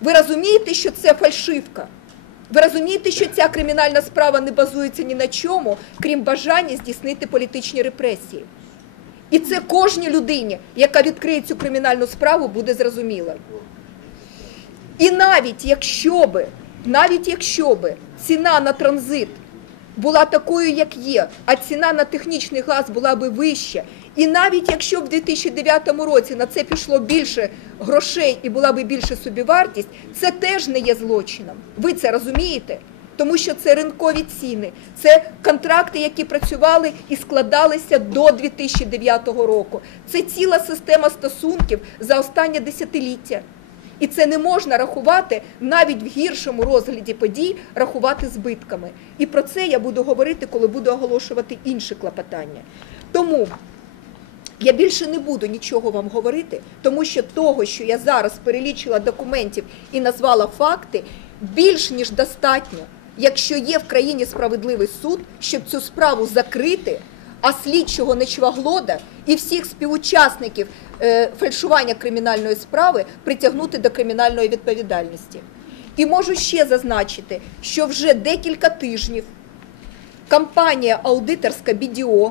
Ви розумієте, що це фальшивка? Ви розумієте, що ця кримінальна справа не базується ні на чому, крім бажання здійснити політичні репресії. І це кожній людині, яка відкриє цю кримінальну справу, буде зрозуміло. І навіть якщо би, навіть якщо би ціна на транзит була такою, як є, а ціна на технічний газ була би вища, і навіть якщо в 2009 році на це пішло більше грошей і була би більша собівартість, це теж не є злочином. Ви це розумієте? Тому що це ринкові ціни, це контракти, які працювали і складалися до 2009 року. Це ціла система стосунків за останнє десятиліття. І це не можна рахувати навіть в гіршому розгляді подій, рахувати збитками. І про це я буду говорити, коли буду оголошувати інші клопотання. Тому я більше не буду нічого вам говорити, тому що того, що я зараз перелічила документів і назвала факти, більш ніж достатньо, якщо є в країні справедливий суд, щоб цю справу закрити, а слідчого Нечваглода і всіх співучасників е, фальшування кримінальної справи притягнути до кримінальної відповідальності. І можу ще зазначити, що вже декілька тижнів компанія аудиторська BDO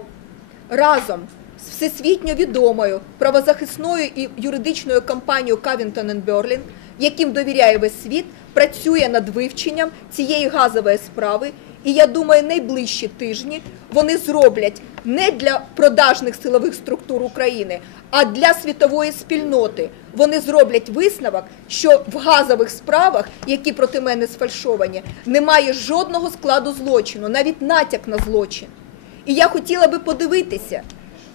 разом з всесвітньо відомою правозахисною і юридичною компанією Cavington Берлін, яким довіряє весь світ, працює над вивченням цієї газової справи. І я думаю, найближчі тижні вони зроблять не для продажних силових структур України, а для світової спільноти. Вони зроблять висновок, що в газових справах, які проти мене сфальшовані, немає жодного складу злочину, навіть натяк на злочин. І я хотіла би подивитися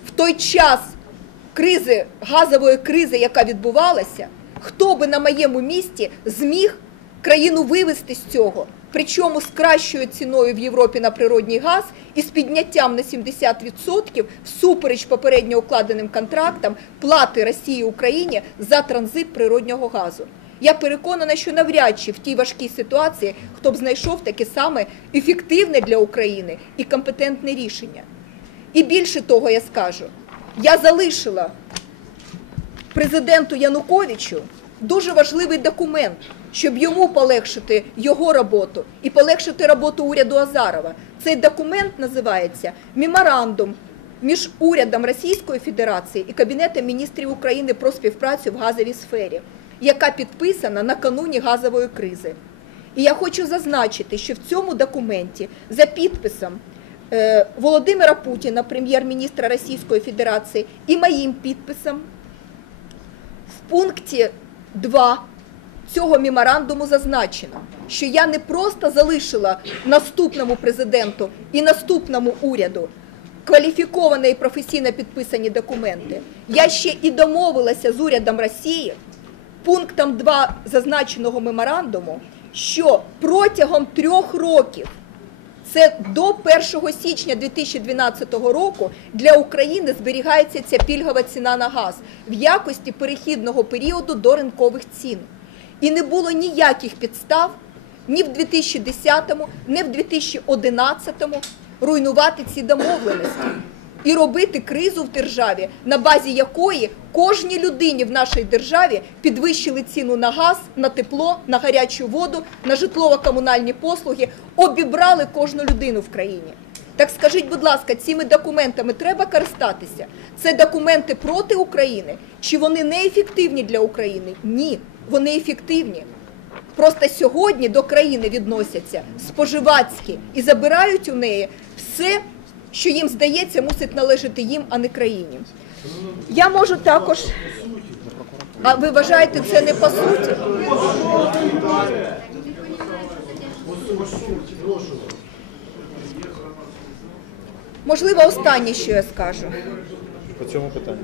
в той час кризи, газової кризи, яка відбувалася, хто би на моєму місці зміг країну вивести з цього, причому з кращою ціною в Європі на природній газ і з підняттям на 70% всупереч попередньо укладеним контрактам плати Росії Україні за транзит природнього газу. Я переконана, що навряд чи в тій важкій ситуації хто б знайшов таке саме ефективне для України і компетентне рішення. І більше того, я скажу, я залишила президенту Януковичу дуже важливий документ, щоб йому полегшити його роботу і полегшити роботу уряду Азарова. Цей документ називається Меморандум між урядом Російської Федерації і Кабінетом міністрів України про співпрацю в газовій сфері, яка підписана накануні газової кризи. І я хочу зазначити, що в цьому документі за підписом Володимира Путіна, прем'єр-міністра Російської Федерації, і моїм підписом в пункті 2 цього меморандуму зазначено, що я не просто залишила наступному президенту і наступному уряду кваліфіковано і професійно підписані документи. Я ще і домовилася з урядом Росії пунктом 2 зазначеного меморандуму, що протягом трьох років це до 1 січня 2012 року для України зберігається ця пільгова ціна на газ в якості перехідного періоду до ринкових цін. І не було ніяких підстав ні в 2010-му, ні в 2011-му руйнувати ці домовленості і робити кризу в державі, на базі якої кожній людині в нашій державі підвищили ціну на газ, на тепло, на гарячу воду, на житлово-комунальні послуги, обібрали кожну людину в країні. Так скажіть, будь ласка, цими документами треба користатися? Це документи проти України? Чи вони неефективні для України? Ні, вони ефективні. Просто сьогодні до країни відносяться споживацькі і забирають у неї все, що їм здається, мусить належати їм, а не країні. Я можу також. А ви вважаєте, це не по суті? Можливо, останнє, що я скажу. По цьому питанню.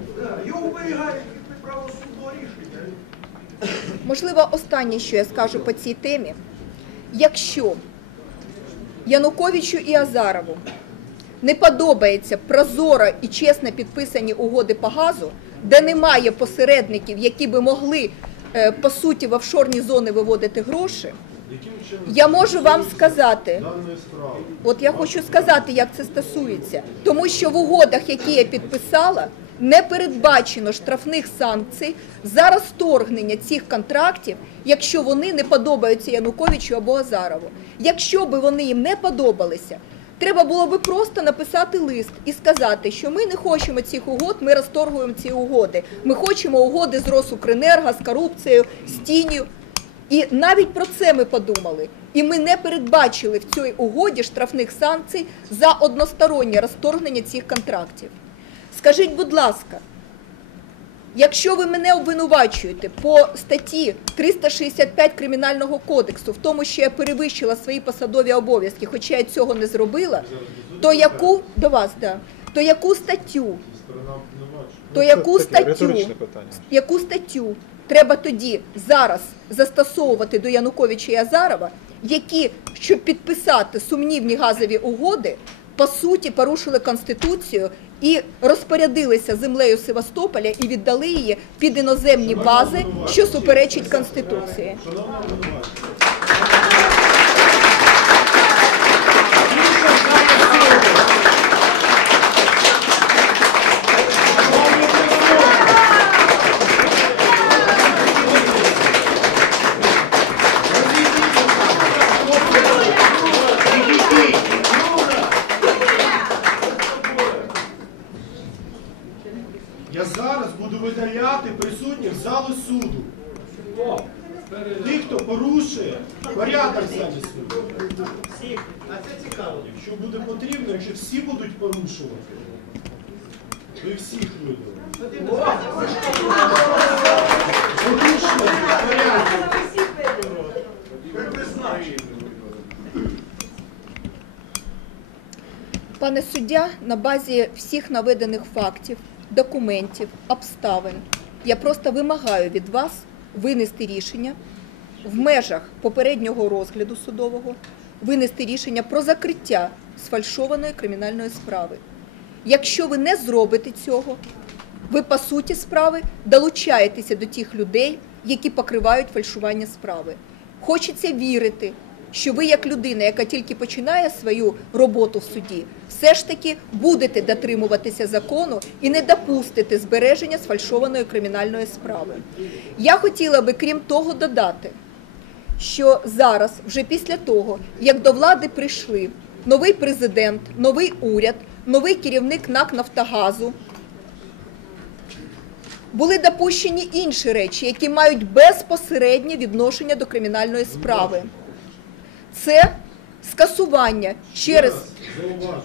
Можливо, останнє, що я скажу по цій темі. Якщо Януковичу і Азарову не подобається прозоро і чесно підписані угоди по газу, де немає посередників, які би могли е, по суті в офшорні зони виводити гроші, я можу вам сказати, от я хочу сказати, як це стосується, тому що в угодах, які я підписала, не передбачено штрафних санкцій за розторгнення цих контрактів, якщо вони не подобаються Януковичу або Азарову. Якщо би вони їм не подобалися, треба було би просто написати лист і сказати, що ми не хочемо цих угод, ми розторгуємо ці угоди. Ми хочемо угоди з Росукренерго, з корупцією, з тінню. І навіть про це ми подумали. І ми не передбачили в цій угоді штрафних санкцій за одностороннє розторгнення цих контрактів. Скажіть, будь ласка, якщо ви мене обвинувачуєте по статті 365 Кримінального кодексу, в тому, що я перевищила свої посадові обов'язки, хоча я цього не зробила, то яку до вас, да, то яку статтю, то яку статтю, яку статтю треба тоді зараз застосовувати до Януковича і Азарова, які, щоб підписати сумнівні газові угоди, по суті порушили конституцію і розпорядилися землею Севастополя і віддали її під іноземні бази, що суперечить конституції. Я зараз буду видаляти присутніх залу суду. Тих, хто порушує порядок залі суду. А це цікаво. Якщо буде потрібно, якщо всі будуть порушувати, то і всіх видали. Порушує порядок. Пане суддя, на базі всіх наведених фактів, документів, обставин, я просто вимагаю від вас винести рішення в межах попереднього розгляду судового, винести рішення про закриття сфальшованої кримінальної справи. Якщо ви не зробите цього, ви по суті справи долучаєтеся до тих людей, які покривають фальшування справи. Хочеться вірити, що ви, як людина, яка тільки починає свою роботу в суді, все ж таки будете дотримуватися закону і не допустите збереження сфальшованої кримінальної справи. Я хотіла би, крім того, додати, що зараз, вже після того, як до влади прийшли новий президент, новий уряд, новий керівник НАК Нафтогазу, були допущені інші речі, які мають безпосереднє відношення до кримінальної справи. Це скасування через Зауважую.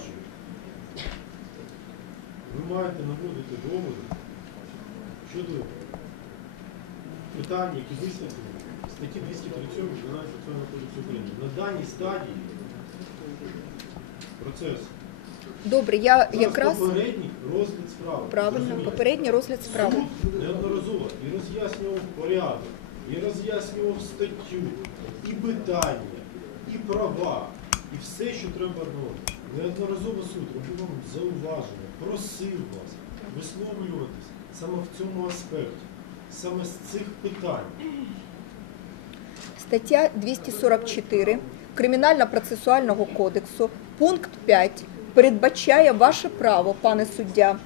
Ви маєте наводити доводи щодо питань, які висвітлені в статті 237 Кримінального процесуального кодексу України. На даній стадії процесу. добре. Я Зараз якраз попередній розгляд справи. правильно Розумієте? попередній розгляд справи. Суд неодноразово і роз'яснював порядок, і роз'яснював статтю, і питання, і права, і все, що треба робити. Неодноразово суд робив вам зауваження, просив вас висловлюватись саме в цьому аспекті, саме з цих питань. Стаття 244 Кримінально-процесуального кодексу, пункт 5 передбачає ваше право, пане суддя,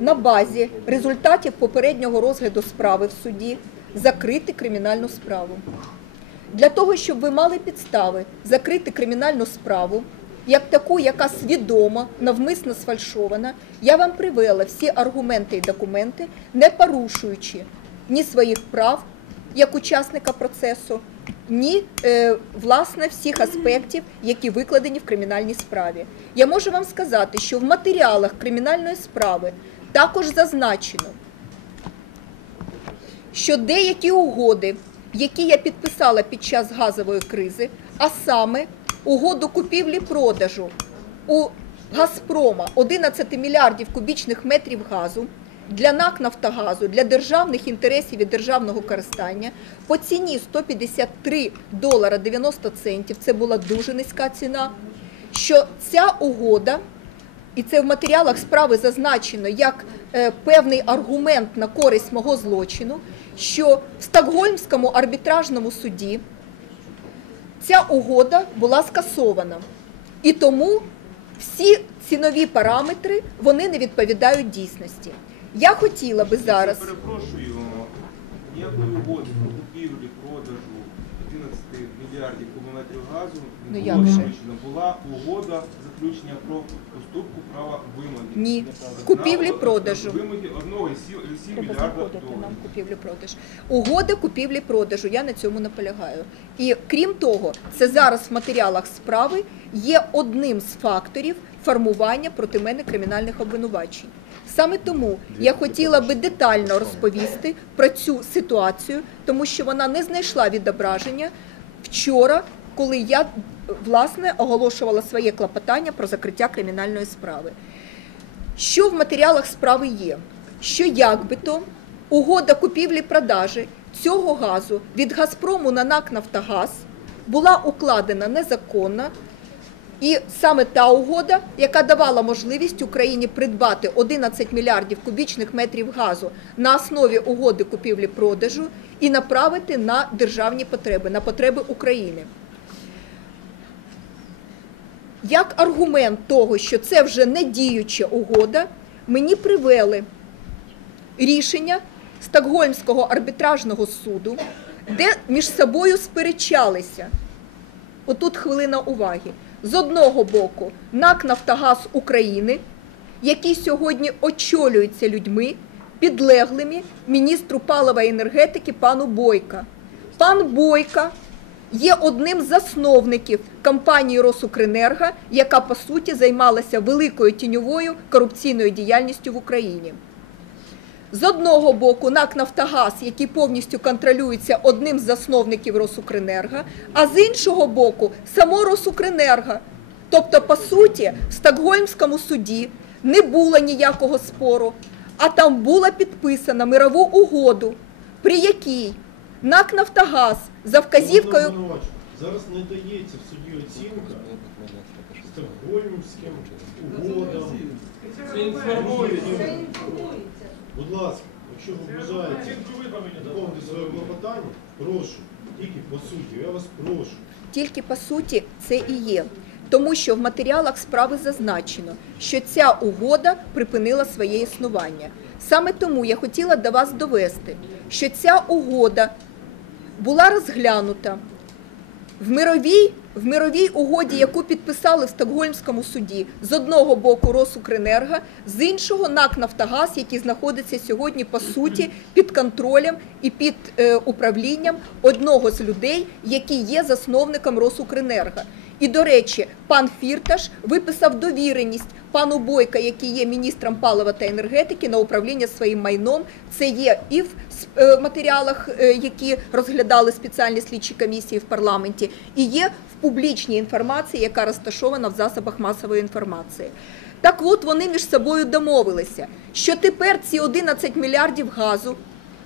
на базі результатів попереднього розгляду справи в суді закрити кримінальну справу. Для того, щоб ви мали підстави закрити кримінальну справу, як таку, яка свідомо, навмисно сфальшована, я вам привела всі аргументи і документи, не порушуючи ні своїх прав як учасника процесу, ні е, власне всіх аспектів, які викладені в кримінальній справі. Я можу вам сказати, що в матеріалах кримінальної справи також зазначено, що деякі угоди, які я підписала під час газової кризи, а саме угоду купівлі-продажу у Газпрома 11 мільярдів кубічних метрів газу для НАК Нафтогазу, для державних інтересів і державного користання по ціні 153 долара 90 центів, це була дуже низька ціна, що ця угода і це в матеріалах справи зазначено як е, певний аргумент на користь мого злочину, що в Стокгольмському арбітражному суді ця угода була скасована. І тому всі цінові параметри вони не відповідають дійсності. Я хотіла би зараз. Перепрошую, ніякої угоди про купівлі, продажу 11 мільярдів кубометрів газу Ну, як було же? заключено. Була угода заключення про поступку права вимоги. Ні, купівлі-продажу. Вимоги 1,7 Треба мільярда знаходити нам доларів. купівлю-продаж. Угода купівлі-продажу. Я на цьому наполягаю. І крім того, це зараз в матеріалах справи є одним з факторів формування проти мене кримінальних обвинувачень. Саме тому я хотіла би детально розповісти про цю ситуацію, тому що вона не знайшла відображення вчора, коли я власне оголошувала своє клопотання про закриття кримінальної справи. Що в матеріалах справи є? Що якби-то угода купівлі-продажі цього газу від Газпрому на НАК Нафтогаз була укладена незаконно, і саме та угода, яка давала можливість Україні придбати 11 мільярдів кубічних метрів газу на основі угоди купівлі-продажу і направити на державні потреби, на потреби України. Як аргумент того, що це вже не діюча угода, мені привели рішення Стокгольмського арбітражного суду, де між собою сперечалися. Отут хвилина уваги. З одного боку, НАК Нафтогаз України, який сьогодні очолюється людьми, підлеглими міністру палива і енергетики пану Бойка. Пан Бойка є одним з засновників компанії Росукренерго, яка по суті займалася великою тіньовою корупційною діяльністю в Україні. З одного боку, НАК Нафтогаз, який повністю контролюється одним з засновників Росукренерго, а з іншого боку, само Росукренерго. Тобто, по суті, в Стокгольмському суді не було ніякого спору, а там була підписана мирову угоду, при якій НАК Нафтогаз за вказівкою Зараз не дається в суді оцінка стокгольмським угодам. Будь ласка, якщо ви бажаєте доповнити своє клопотання, прошу, тільки по суті, я вас прошу. Тільки по суті це і є. Тому що в матеріалах справи зазначено, що ця угода припинила своє існування. Саме тому я хотіла до вас довести, що ця угода була розглянута в мировій, в мировій угоді, яку підписали в Стокгольмському суді, з одного боку Росукренерго, з іншого НАК Нафтогаз, який знаходиться сьогодні по суті під контролем і під е, управлінням одного з людей, який є засновником Росукренерго. І до речі, пан Фірташ виписав довіреність пану Бойка, який є міністром палива та енергетики, на управління своїм майном. Це є і в е, матеріалах, е, які розглядали спеціальні слідчі комісії в парламенті, і є в публічній інформації, яка розташована в засобах масової інформації. Так от вони між собою домовилися, що тепер ці 11 мільярдів газу,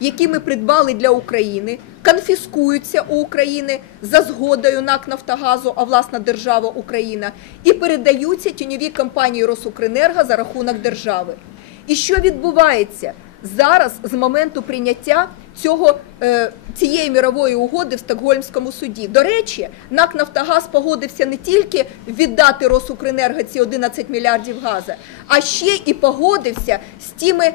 які ми придбали для України, конфіскуються у України за згодою НАК Нафтогазу, а власна держава Україна, і передаються тіньовій компанії Росукренерго за рахунок держави. І що відбувається зараз з моменту прийняття цього, е, цієї мірової угоди в Стокгольмському суді? До речі, НАК Нафтогаз погодився не тільки віддати Росукренерго ці 11 мільярдів газу, а ще і погодився з тими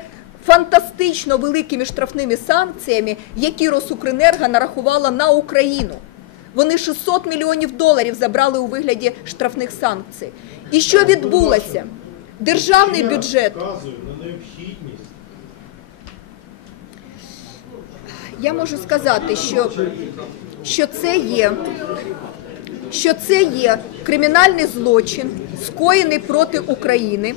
фантастично великими штрафними санкціями, які Росукренерго нарахувала на Україну. Вони 600 мільйонів доларів забрали у вигляді штрафних санкцій. І що відбулося? Державний бюджет. Я можу сказати, що, що це є. Що це є кримінальний злочин, скоєний проти України,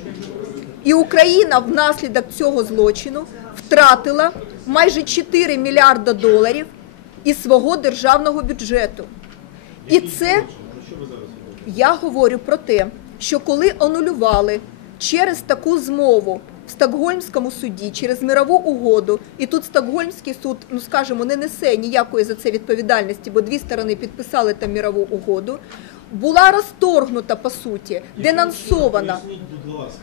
і Україна внаслідок цього злочину втратила майже 4 мільярда доларів із свого державного бюджету. І це я говорю про те, що коли анулювали через таку змову в Стокгольмському суді, через мирову угоду, і тут Стокгольмський суд, ну скажімо, не несе ніякої за це відповідальності, бо дві сторони підписали там мирову угоду, була розторгнута по суті, денонсована. Будь ласка,